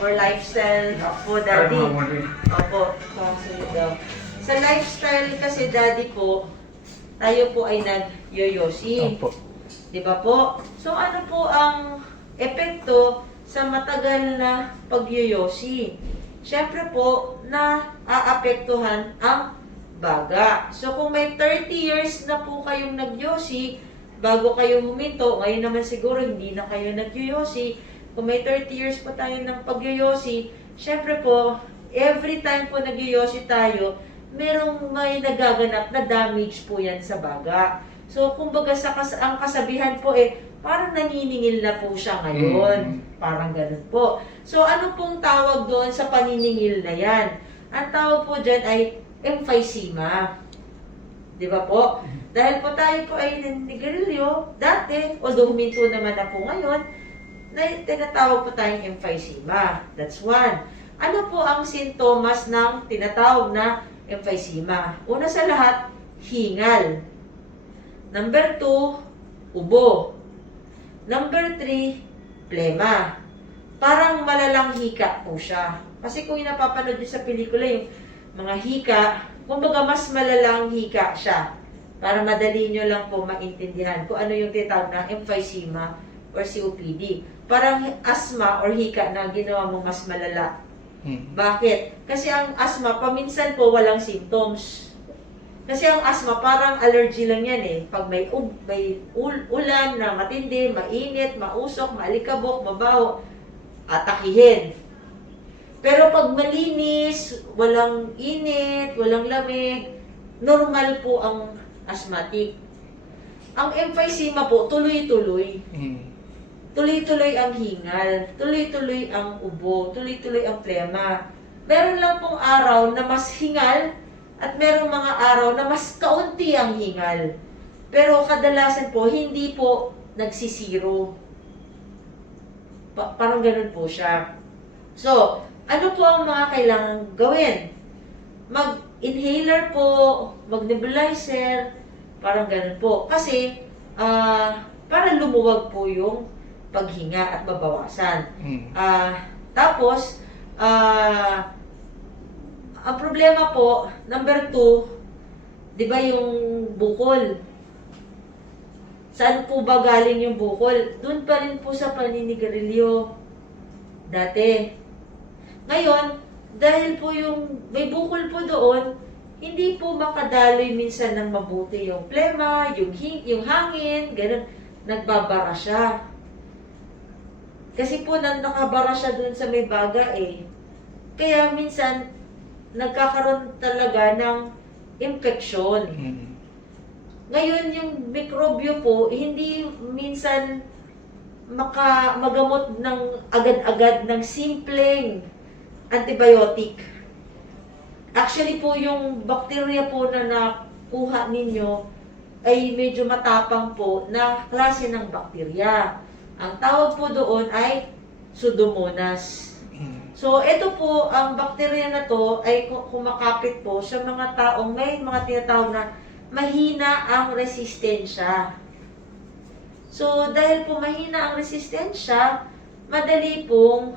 or lifestyle po, Daddy. Opo, kasunod daw. Sa lifestyle kasi, Daddy po, tayo po ay nag-yoyosi. Opo. Di ba po? So, ano po ang epekto sa matagal na pag-yoyosi? Siyempre po, na aapektuhan ang baga. So, kung may 30 years na po kayong nag-yosi, bago kayo huminto, ngayon naman siguro hindi na kayo nag-yoyosi, kung may 30 years po tayo ng pag-yoyosi, siyempre po, every time po nag-yoyosi tayo, merong may nagaganap na damage po yan sa baga. So, kumbaga ang kasabihan po parang naniningil na po siya ngayon. Parang ganun po. So, ano pong tawag doon sa paniningil na yan? Ang tawag po dyan ay emphysema. Di ba po? Dahil po tayo po ay nanigarilyo, dati, although huminto naman na po ngayon, na tinatawag po tayong emphysema. That's one. Ano po ang sintomas ng tinatawag na emphysema? Una sa lahat, hingal. Number 2, ubo. Number 3, plema. Parang malalang hika po siya. Kasi kung yung napapanood nyo sa pelikula, yung mga hika, kumbaga mas malalang hika siya. Para madali nyo lang po maintindihan kung ano yung tinatawag na emphysema or COPD. Parang asthma or hika na ginawa mo mas malala. Bakit? Kasi ang asthma, paminsan po walang symptoms. Kasi ang asthma, parang allergy lang yan Pag may ulan na matindi, mainit, mausok, maalikabok, mabaho, atakihin. Pero pag malinis, walang init, walang lamig, normal po ang asthmatic. Ang emphysema po, tuloy-tuloy. Tuloy-tuloy ang hingal, tuloy-tuloy ang ubo, tuloy-tuloy ang plema. Meron lang pong araw na mas hingal at merong mga araw na mas kaunti ang hingal. Pero kadalasan po, hindi po nagsisiro. Parang ganun po siya. So, ano po ang mga kailangan gawin? Mag-inhaler po, mag-nebulizer, parang ganun po. Kasi, para lumuwag po yung paghinga at mabawasan. Tapos, ang problema po, number 2, di ba yung bukol? Saan po ba galing yung bukol? Doon pa rin po sa paninigarilyo dati. Ngayon, dahil po yung may bukol po doon, hindi po makadaloy minsan ng mabuti yung plema, yung hangin, ganun, nagbabara siya. Kasi po nakabara siya doon sa may baga Kaya minsan, nagkakaroon talaga ng infection. Ngayon, yung mikrobyo po, hindi minsan magamot ng agad-agad ng simpleng antibiotic. Actually po, yung bacteria po na nakuha ninyo ay medyo matapang po na klase ng bakterya. Ang tawag po doon ay Pseudomonas. So, ito po, ang bakterya na to ay kumakapit po sa mga taong may mga tinatawag na mahina ang resistensya. So, dahil po mahina ang resistensya, madali pong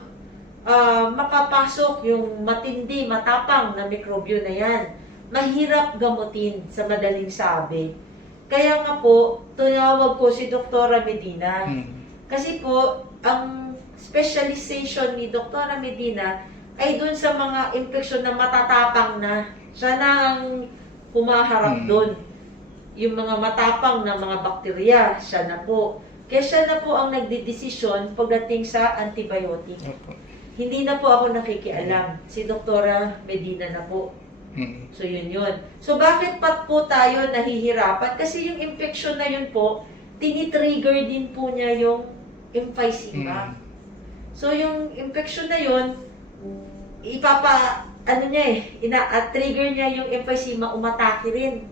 makapasok yung matindi, matapang na mikrobyo na yan. Mahirap gamutin sa madaling sabi. Kaya nga po, tinawag ko si Dr. Medina. Kasi po, ang specialization ni Dr. Medina ay dun sa mga infeksyon na matatapang na. Siya na ang humaharap dun. Yung mga matapang na mga bakterya, siya na po. Kaya siya na po ang nagdidesisyon pagdating sa antibiotic. Hindi na po ako nakikialam. Si Dr. Medina na po. So, yun. So, bakit pa po tayo nahihirapan? Kasi yung infection na yun po, tinitrigger din po niya yung emphysema. So, yung infection na yun, trigger niya yung emphysema, umatake rin.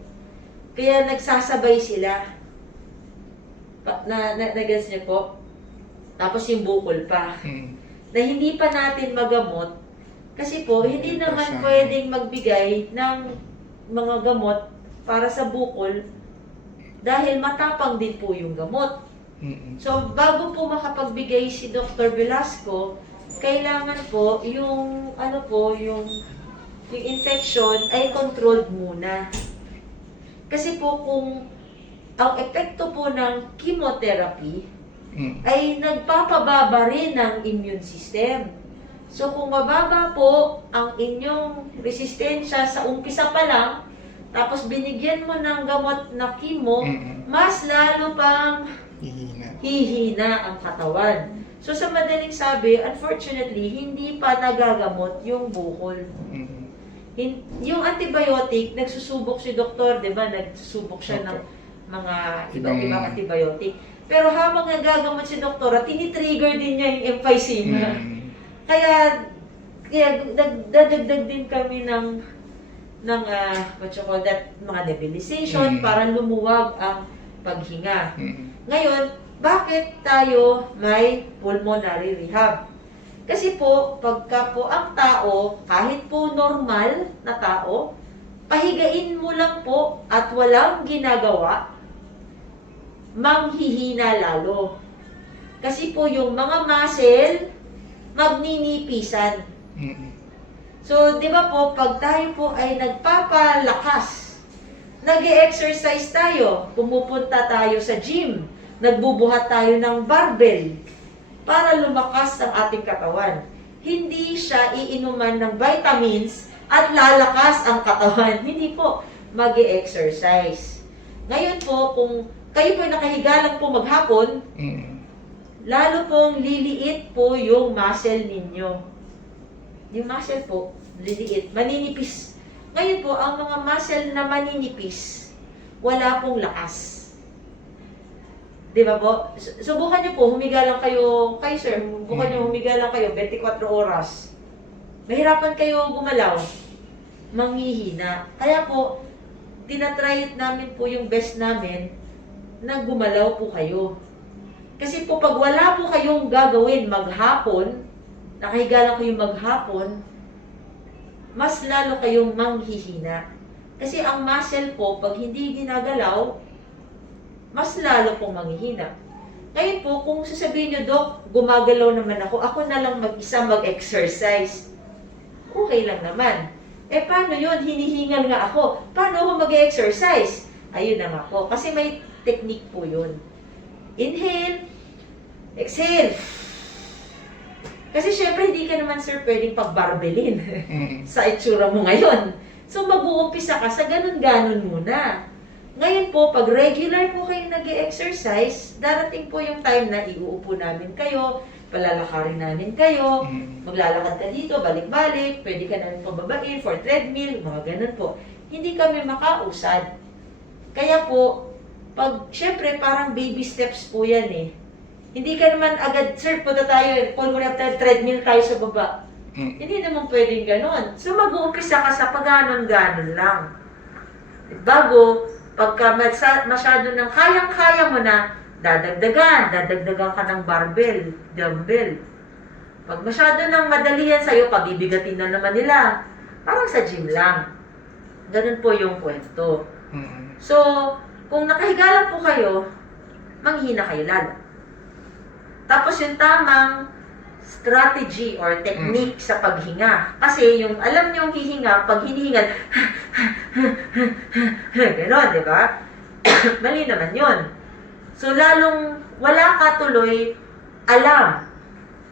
Kaya nagsasabay sila. Nagans niyo po? Tapos yung bukol pa. Na hindi pa natin magamot. Kasi po, hindi naman pwedeng magbigay ng mga gamot para sa bukol dahil matapang din po yung gamot. So, bago po makapagbigay si Dr. Velasco kailangan po yung ano po, yung infection ay controlled muna. Kasi po kung ang epekto po ng chemotherapy ay nagpapababa rin ng immune system. So kung mababa po ang inyong resistensya sa umpisa pa lang, tapos binigyan mo ng gamot na chemo, mas lalo pang hihina ang katawan. So sa madaling sabi, unfortunately, hindi pa nagagamot yung bukol. Yung antibiotic, nagsusubok si doktor, di ba? Nagsusubok siya ng mga ibang antibiotic. Pero habang nagagamot si doktora, tinitrigger din niya yung emphysema. Kaya dadagdag din kami ng what you call that, mga nebulization para lumuwag ang paghinga. Ngayon, bakit tayo may pulmonary rehab? Kasi po, pagka po ang tao, kahit po normal na tao, pahigain mo lang po at walang ginagawa, manghihina lalo. Kasi po yung mga muscle, magninipisan. So, di ba po, pag tayo po ay nagpapalakas, nag-e-exercise tayo, pumupunta tayo sa gym, nagbubuhat tayo ng barbell para lumakas ang ating katawan. Hindi siya iinuman ng vitamins at lalakas ang katawan. Hindi po, mag-e-exercise. Ngayon po, kung kayo po nakahiga lang po maghapon, lalo pong liliit po yung muscle ninyo. Yung muscle po, liliit, maninipis. Ngayon po, ang mga muscle na maninipis, wala pong lakas. Di ba po? Subukan nyo po, humiga lang kayo, sir, subukan nyo humiga lang kayo, 24 oras. Mahirapan kayo gumalaw. Manghihina. Kaya po, tinatry namin po yung best namin na gumalaw po kayo. Kasi po, pag wala po kayong gagawin maghapon, nakahiga lang kayo maghapon, mas lalo kayong manghihina. Kasi ang muscle po, pag hindi ginagalaw, mas lalo pong manghihina. Ngayon po, kung sasabihin nyo, Dok, gumagalaw naman ako na lang mag-isa mag-exercise. Okay lang naman. Eh, paano yun? Hinihingal nga ako. Paano ako mag-exercise? Ayun naman po. Kasi may technique po yun. Inhale, exhale. Kasi syempre, hindi ka naman, sir, pwedeng pagbarbelin sa itsura mo ngayon. So, mag-uumpisa ka sa ganun-ganon muna. Ngayon po, pag regular po kayo nag-exercise, darating po yung time na iuupo namin kayo, palalakarin namin kayo, maglalakad ka dito, balik-balik, pwede ka namin pababain for treadmill, mga ganun po. Hindi kami makausad. Kaya po, syempre, parang baby steps po yan eh. Hindi ka naman agad, sir, punta tayo, treadmill tayo sa baba. Hindi naman pwedeng ganon. So, mag-uumpisa ka sa pag-ganon-ganon lang. Bago, pagka masyado ng kayang-kaya mo na, dadagdagan ka ng barbell, dumbbell. Pag masyado ng madali yan sa'yo, pabibigatin na naman nila. Parang sa gym lang. Ganun po yung kwento. So, kung nakahiga lang po kayo, manghina kayo lalo. Tapos yung tamang strategy or technique sa paghinga. Kasi yung, alam nyo yung hihinga, pag hinihingal, gano'n, di ba? Mali naman yun. So, lalong wala ka tuloy alam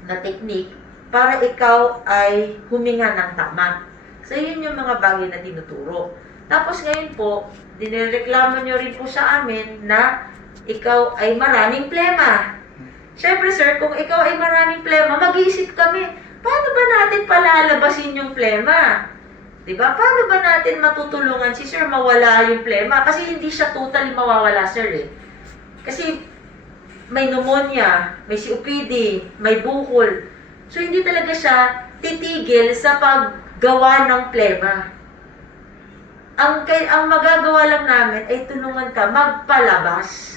na technique para ikaw ay huminga ng tama. So, yun yung mga bagay na tinuturo. Tapos ngayon po, dinireklamo nyo rin po sa amin na ikaw ay maraming plema. Siyempre, sir, kung ikaw ay maraming plema, mag-iisip kami, paano ba natin palalabasin yung plema? Diba? Paano ba natin matutulungan si sir mawala yung plema? Kasi hindi siya totally mawawala, sir, eh. Kasi may pneumonia, may COPD, may bukol. So, hindi talaga siya titigil sa paggawa ng plema. Ang magagawa lang namin ay tulungan ka magpalabas.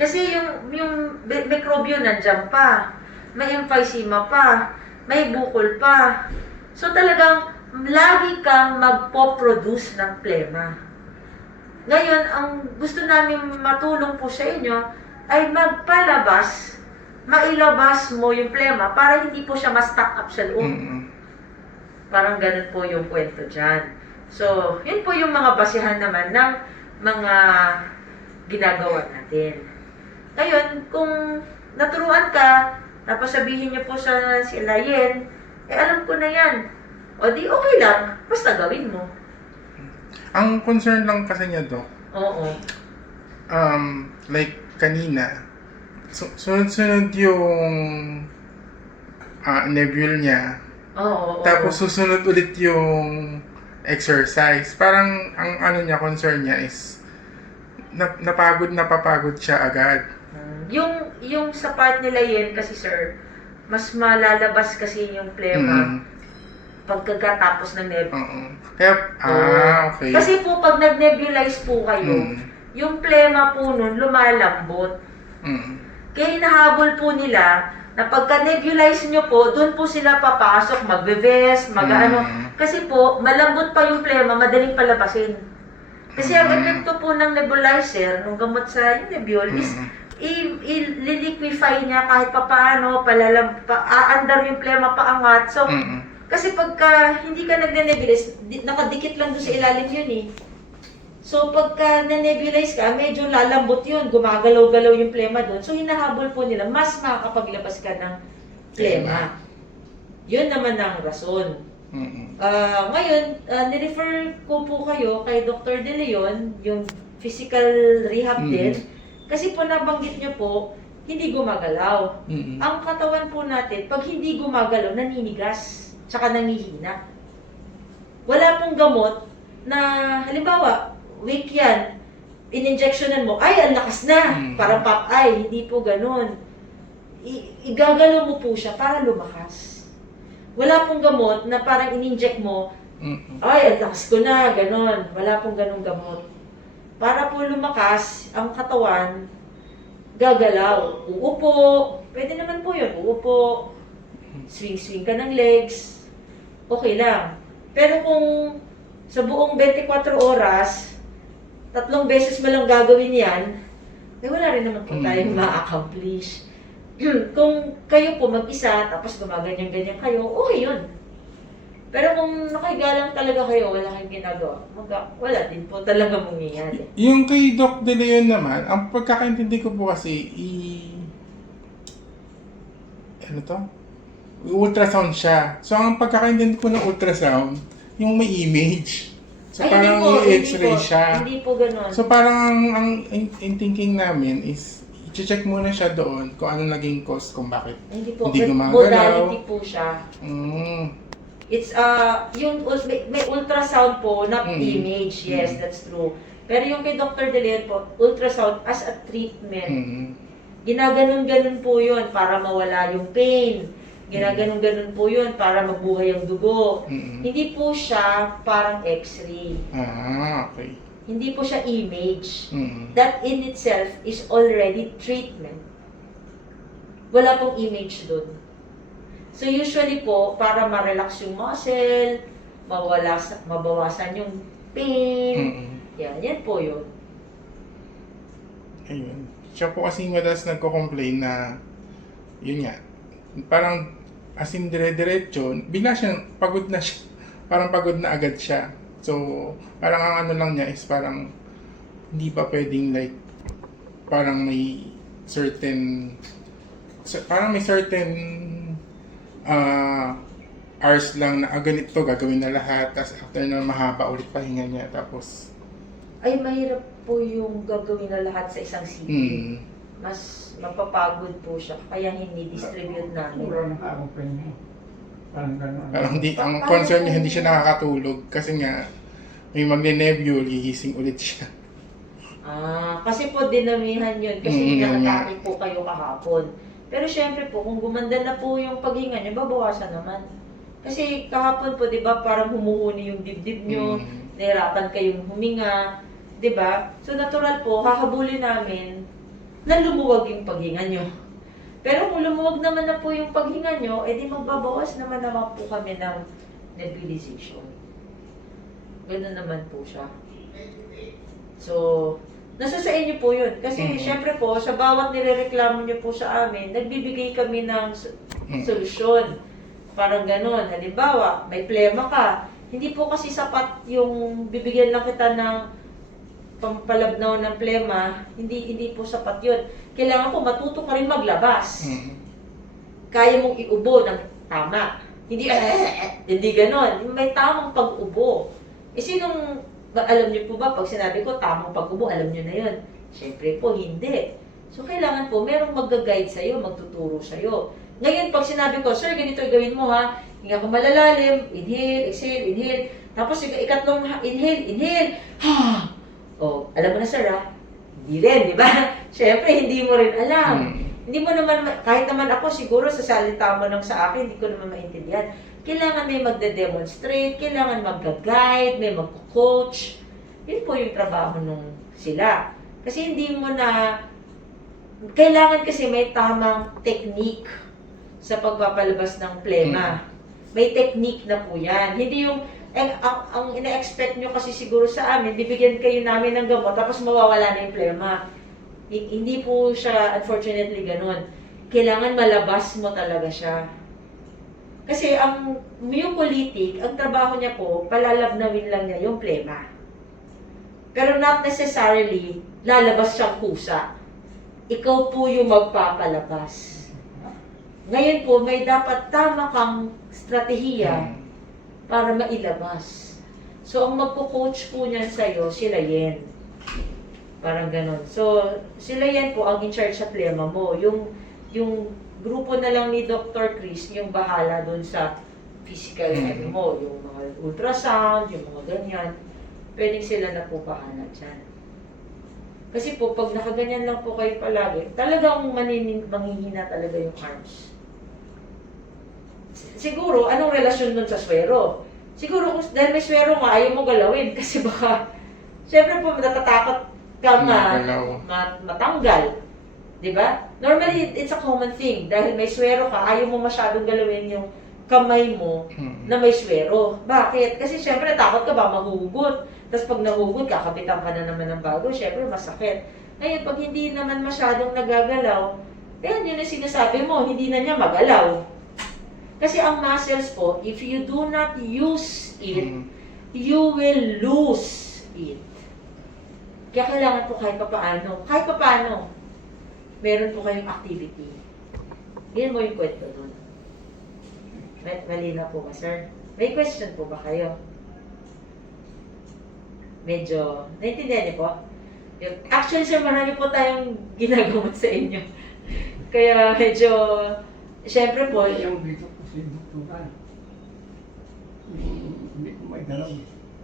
Kasi yung mikrobyo nandiyan pa, may emphysema pa, may bukol pa. So talagang lagi kang magpo-produce ng plema. Ngayon, ang gusto namin matulong po sa inyo ay magpalabas mailabas mo yung plema para hindi po siya ma-stuck up sa loob. Parang ganun po yung kwento dyan. So, yun po yung mga basihan naman ng mga ginagawa natin. Ngayon, kung naturuan ka, tapos sabihin niyo po sa si Elayen, alam ko na yan. O di okay lang, basta gawin mo. Ang concern lang kasi niya, Dok, Oo. like kanina, sunod-sunod yung nebule niya. Oo. Tapos susunod ulit yung exercise. Parang ang ano niya, concern niya is napapagod siya agad. Yung sa part nila yan kasi sir, mas malalabas kasi yung plema pagkatapos ng nebula. Oo. Kaya, okay. Kasi po pag nag-nebulize po kayo, yung plema po nun lumalambot. Kaya hinahabol po nila na pagka-nebulize nyo po, doon po sila papasok, magbe-vest, mag-ano. Kasi po, malambot pa yung plema, madaling palabasin. Kasi ang epekto po ng nebulizer, nung gamot sa nebule, is i-liquefy niya kahit papaano, aandar yung plema paangat. So, kasi pagka hindi ka nagne-nebulize, nakadikit lang doon sa ilalim yun eh. So, pagka na-nebulize ka, medyo lalambot yun, gumagalaw-galaw yung plema doon. So, hinahabol po nila, mas makakapaglabas ka ng plema. Yun naman ang rason. Ngayon, nirefer ko po kayo kay Dr. De Leon, yung physical rehab din, kasi po nabanggit niya po, hindi gumagalaw. Ang katawan po natin, pag hindi gumagalaw, naninigas, tsaka nangihina. Wala pong gamot na, halimbawa, weak yan, in-injectionan mo, ay, ang lakas na, parang pop-eye, hindi po ganun. Igagalaw mo po siya para lumakas. Wala pong gamot na parang in-inject mo, ay, ang lakas ko na, ganun. Wala pong ganung gamot. Para po lumakas, ang katawan, gagalaw. Uupo, pwede naman po yun, uupo, swing-swing ka ng legs, okay lang. Pero kung sa buong 24 oras, 3 beses mo lang gagawin yan, eh wala rin naman po tayong ma-accomplish. Kung kayo po mag-isa, tapos gumaganyan-ganyan kayo, okay yun. Pero kung nakahiga lang talaga kayo, wala kayong ginagawa, wala din po talaga mangyayari. Yung kay Doc De Leon naman, ang pagkakaintindi ko po kasi, ultrasound siya. So, ang pagkakaintindi ko ng ultrasound, yung may image. So, Ay, parang i-x-ray siya. Hindi po ganun. So, parang ang thinking namin is, i-check muna siya doon kung ano naging cause kung bakit Hindi po, hindi gumagalaw. modality po siya. It's, yung may ultrasound po, not image, yes, that's true. Pero yung kay Dr. De Leon po, ultrasound as a treatment. Ginaganon-ganon po yun para mawala yung pain. Ginaganon-ganon po yun para magbuhay ang dugo. Hindi po siya parang x-ray. Okay. Hindi po siya image. That in itself is already treatment. Wala pong image dun. So usually po, para ma-relax yung muscle, mabawasan yung pain, yan po yun. Ayun. Siya po kasi madalas nagko-complain na, yun nga, parang as in dire-diretso, bigla siya, pagod na siya. Parang pagod na agad siya. So, parang ang ano lang niya is parang hindi pa pwedeng like, parang may certain hours lang na ganito gagawin na lahat, tapos after na mahaba ulit pahinga niya, tapos Ay, mahirap po yung gagawin na lahat sa isang sitting. Mas mapapagod po siya, kaya hindi-distribute namin. parang hindi, ang concern niya hindi siya nakakatulog kasi nga may magne-nebule, gigising ulit siya. Kasi po dinamihan yun kasi nakatake po kayo kahapon. Pero syempre po, kung gumanda na po yung paghinga niyo, babawasan naman. Kasi kahapon po, di ba, parang humuhuni yung dibdib niyo, nahirapan kayong huminga, di ba? So natural po, hahabulin namin na lumuwag yung paghinga niyo. Pero kung lumuwag naman na po yung paghinga niyo, edi magbabawas naman po kami ng nebulization. Ganun naman po siya. So, Nasa sa inyo po yun. Kasi syempre po, sa bawat nirereklamo niyo po sa amin, nagbibigay kami ng solusyon. Parang ganon. Halimbawa, may plema ka. Hindi po kasi sapat yung bibigyan lang kita ng pampalabnaw ng plema. Hindi po sapat yun. Kailangan po matuto ka rin maglabas. Kaya mong iubo ng tama. Hindi ganon. May tamang pag-ubo. Sinong alam niyo po ba, pag sinabi ko tamang pag-ubo, alam niyo na yun. Siyempre po, hindi. So, kailangan po, merong mag-guide sa'yo, magtuturo sa'yo. Ngayon, pag sinabi ko, sir, ganito gawin mo ha, hinga ka malalalim, inhale, exhale, inhale. Tapos, ikatlong inhale, ha! O, alam mo na sir ha? Hindi rin, di ba? Siyempre, hindi mo rin alam. Hindi mo naman, kahit naman ako, siguro sa salita mo lang sa akin, hindi ko naman maintindihan. Kailangan may magde-demonstrate, kailangan mag-guide, may mag-coach. Yun po yung trabaho nung sila. Kasi hindi mo na, kailangan kasi may tamang technique sa pagpapalabas ng plema. May technique na po yan. Hindi yung, ang ina-expect nyo kasi siguro sa amin, bibigyan kayo namin ng gamot, tapos mawawala na yung plema. Hindi po siya, unfortunately, ganun. Kailangan malabas mo talaga siya. Kasi ang mucolytic, ang trabaho niya po, palalabnawin lang niya yung plema. Pero not necessarily, lalabas siyang kusa. Ikaw po yung magpapalabas. Ngayon po, may dapat tama kang strategiya para mailabas. So, ang magpo-coach po niyan sa'yo, sila Yen. Parang ganon. So, sila Yen po ang in-charge sa plema mo. Yung grupo na lang ni Dr. Chris, yung bahala dun sa physical mo, yung mga ultrasound, yung mga ganyan. Pwedeng sila na po bahala dyan. Kasi po, pag nakaganyan lang po kayo palagi, talagang manghihina talaga yung arms. Siguro, anong relasyon nun sa swero? Siguro, dahil may swero nga, ayaw mo galawin. Kasi baka, syempre po, natatakot ka matanggal. Diba? Normally, it's a common thing. Dahil may swero ka, ayaw mo masyadong galawin yung kamay mo na may swero. Bakit? Kasi syempre, natakot ka ba mahuhugot. Tapos pag nahuhugot, kakabitan ka na naman ng bago. Syempre, masakit. Ngayon, pag hindi naman masyadong nagagalaw, yun yung sinasabi mo, hindi na niya magalaw. Kasi ang muscles po, if you do not use it, you will lose it. Kaya kailangan po kahit papaano, meron po kayong activity. Yan mo yung kwento nun. Malinaw po ba, sir? May question po ba kayo? Medyo, naintindihan niyo po? Actually, sir, marami po tayong ginagamot sa inyo. Kaya medyo, syempre po, yung dito kasi doktoran. Hindi ko may dalaw.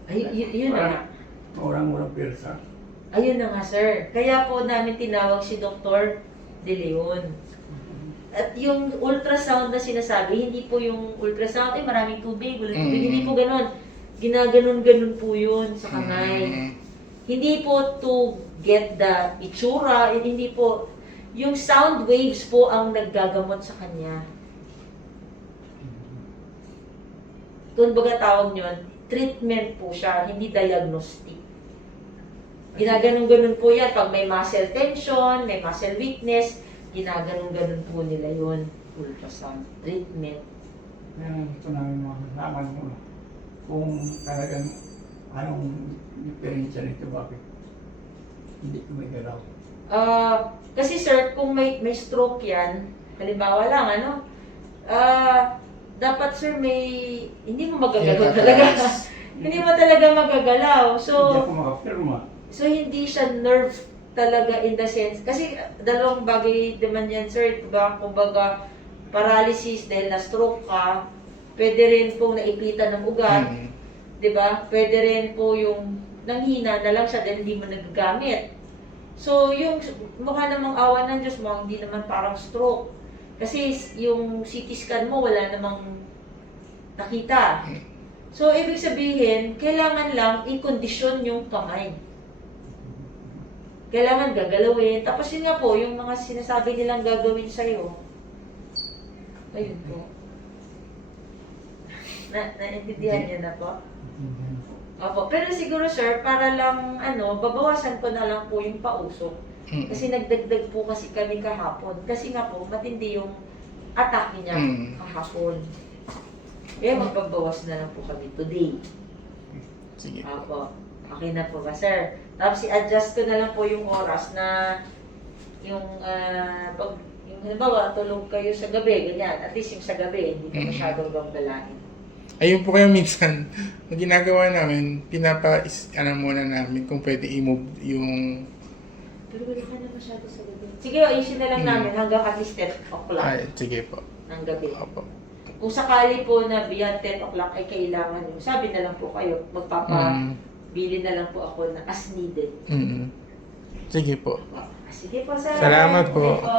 yun na nga. Orang-orang persa. Ayun na nga, sir. Kaya po namin tinawag si Dr. De Leon. At yung ultrasound na sinasabi, hindi po yung ultrasound, maraming tubig, walang tubig. Hindi po ganun. Ginaganon-ganon po yun sa kamay. Hindi po to get the itsura, hindi po. Yung sound waves po ang naggagamot sa kanya. Kung baga tawag nyo, treatment po siya, hindi diagnostic. Ginaganon-ganon po yan. Pag may muscle tension, may muscle weakness, ginaganon-ganon po nila yun. Ultrasound treatment. Kaya gusto namin malaman mo kung talagang anong diferensya nito, bakit hindi ko may galaw. Kasi sir, kung may stroke yan, halimbawa lang, dapat sir hindi mo magagalaw talaga. Hindi mo talaga magagalaw. Hindi ako makapirma. So, hindi siya nerve talaga in the sense, kasi dalawang bagay naman yan, sir. Diba? Kumbaga, paralysis dahil na-stroke ka, pwede rin pong naipitan ng ugat, diba? Pwede rin po yung nanghina na lang siya dahil hindi mo nagagamit. So, yung mukha namang awa ng Diyos mo, hindi naman parang stroke. Kasi yung CT scan mo, wala namang nakita. So, ibig sabihin, kailangan lang i-kondisyon yung kamay. Kailangan gagalawin. Tapos yun nga po, yung mga sinasabi nilang gagawin sa'yo. Ayun po. Naintindihan niyo na po? Opo, pero siguro sir, para lang babawasan ko na lang po yung pausok. Kasi nagdagdag po kasi kami kahapon. Kasi nga po, matindi yung atake niya kahapon. Kaya magbabawas na lang po kami today. Sige po. Opo. Okay na po ba, sir? Tapos i-adjust ko na lang po yung oras na yung halimbawa, tulog kayo sa gabi, ganyan. At least yung sa gabi, hindi ka masyadong gambalain. Ayun po kayo minsan, ang ginagawa namin, muna namin kung pwede i-move yung... Pero wala ka na masyado sa gabi. Sige, ayusin na lang namin hanggang at least 10 o'clock sige po. ng gabi. Opo. Kung sakali po na beyond 10 o'clock ay kailangan nyo, sabi na lang po kayo, magpapabili na lang po ako na as needed. Sige po. Sige po, sir. Salamat po. Sige po.